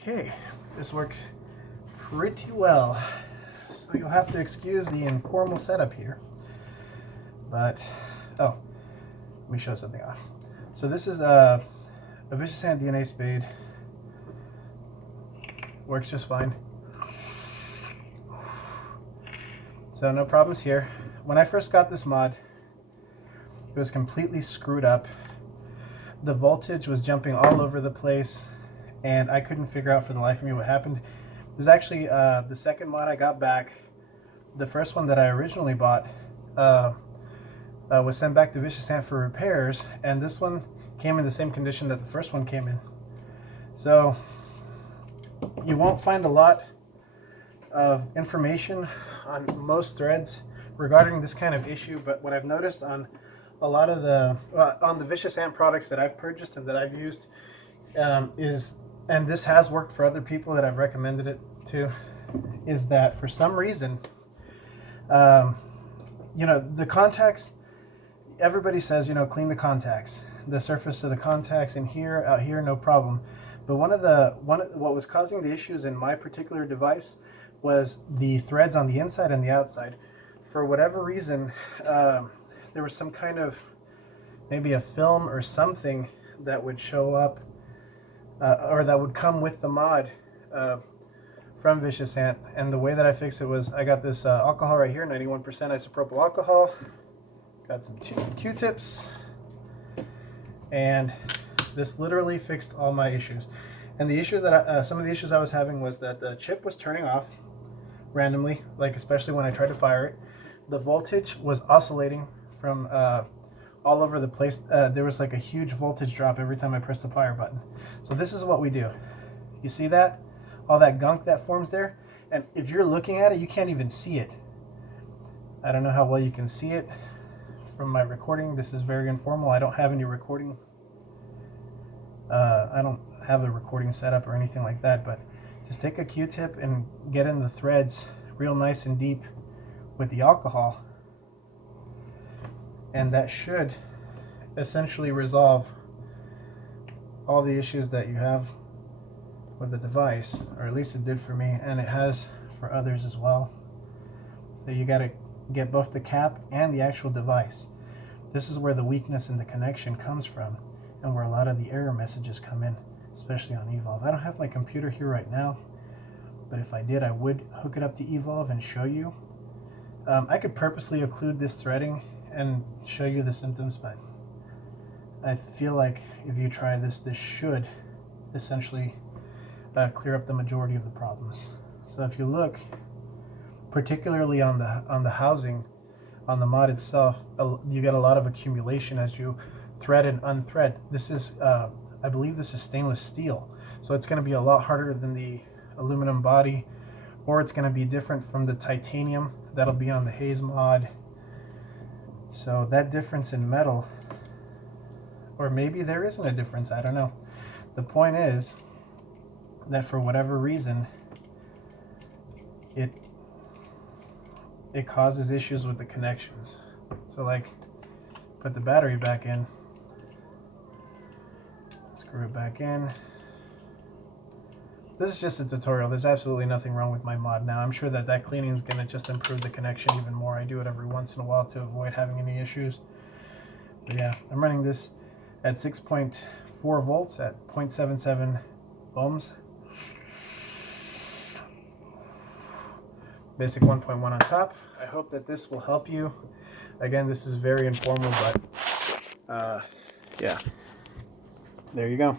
Okay, this worked pretty well. So you'll have to excuse the informal setup here. But, oh, let me show something off. So this is a Vicious Ant DNA spade. Works just fine. So no problems here. When I first got this mod, it was completely screwed up. The voltage was jumping all over the place, and I couldn't figure out for the life of me what happened. This is actually the second mod I got back. The first one that I originally bought was sent back to Vicious Ant for repairs, and this one came in the same condition that the first one came in. So you won't find a lot of information on most threads regarding this kind of issue, but what I've noticed on a lot of the on the Vicious Ant products that I've purchased and that I've used is, and this has worked for other people that I've recommended it to, is that for some reason, you know, the contacts, everybody says, you know, clean the contacts, the surface of the contacts in here, out here, no problem. But what was causing the issues in my particular device was the threads on the inside and the outside. For whatever reason, there was some kind of, maybe a film or something that would show up or that would come with the mod from Vicious Ant. And the way that I fixed it was I got this alcohol right here, 91% isopropyl alcohol. Got some Q-tips, and this literally fixed all my issues. And the issue that some of the issues I was having was that the chip was turning off randomly, like especially when I tried to fire it. The voltage was oscillating from all over the place. There was like a huge voltage drop every time I pressed the fire button. So this is what we do. You see that? All that gunk that forms there? And if you're looking at it, you can't even see it. I don't know how well you can see it from my recording. This is very informal. I don't have any recording. I don't have a recording setup or anything like that, but just take a Q-tip and get in the threads real nice and deep with the alcohol, and that should essentially resolve all the issues that you have with the device, or at least it did for me, and it has for others as well. So you got to get both the cap and the actual device. This is where the weakness in the connection comes from, and where a lot of the error messages come in, especially on Evolve. I don't have my computer here right now, but if I did, I would hook it up to Evolve and show you. I could purposely occlude this threading and show you the symptoms, but I feel like if you try this, this should essentially clear up the majority of the problems. So if you look, particularly on the housing, on the mod itself, you get a lot of accumulation as you thread and unthread. This is, I believe this is stainless steel, so it's going to be a lot harder than the aluminum body, or it's going to be different from the titanium that'll be on the Haze mod. So that difference in metal, or maybe there isn't a difference, I don't know. The point is that for whatever reason, it causes issues with the connections. So like, put the battery back in, screw it back in. This is just a tutorial. There's absolutely nothing wrong with my mod now. I'm sure that cleaning is going to just improve the connection even more. I do it every once in a while to avoid having any issues. But yeah, I'm running this at 6.4 volts at 0.77 ohms. Basic 1.1 on top. I hope that this will help you. Again, this is very informal, but yeah, there you go.